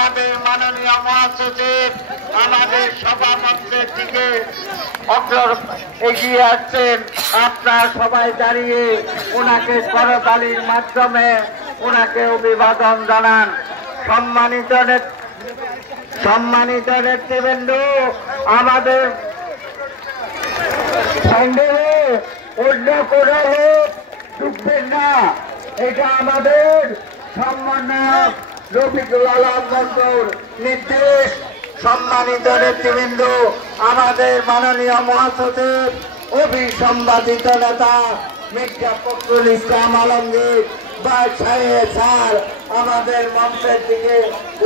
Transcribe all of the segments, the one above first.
আমাদের মাননীয় মহাসচিব আমাদের সভামঞ্চের দিকে এগিয়ে আসছেন। আপনারা সবাই দাঁড়িয়ে ওনাকে করতালির মাধ্যমে ওনাকে অভিবাদন জানান। সম্মানিত নেতৃবৃন্দ, আমাদের সন্দেহে অন্য কোনো লোক ঢুকবেন না। এটা আমাদের সম্মাননায়ক রফিকুল আলম মন্ডল নির্দেশ। সম্মানিত নেতৃবৃন্দ, আমাদের মাননীয় মহাসচিব অভিসম্বাদিত নেতা মির্জা ফখরুল ইসলাম আলমগীর স্যার আমাদের মঞ্চের দিকে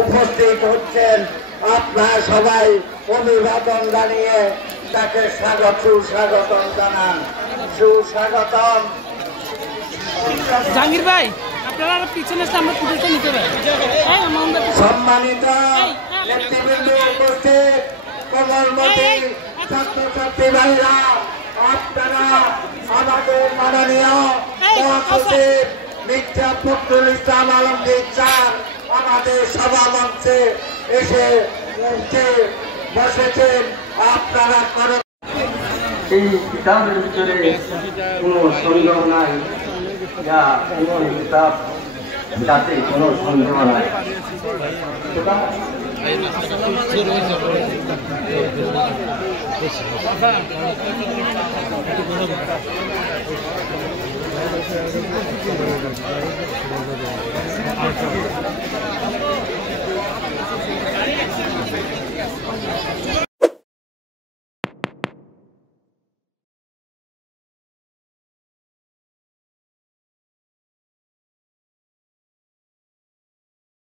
উপস্থিত হচ্ছেন। আপনারা সবাই অভিবাদন জানিয়ে তাকে সুস্বাগতম জানান। সুস্বাগতম। জাহাঙ্গীর ভাই, আপনারা পিছনে আমরা তুলতে নিতে পারি। সম্মানিত নেতৃবৃন্দ উপস্থিত, কোমলমতি ছাত্রছাত্রী ভাইরা, আপনারা আমাদের মাননীয় মহাসচিব মির্জা ফখরুল ইসলাম আলমগীর স্যার আমাদের সভা মঞ্চে এসে বসেছেন। আপনারা এই কিতাবের ভিতরে কোনো সন্দেহ নাই, কিতাব যাতে কোনো সন্দেহ নাই।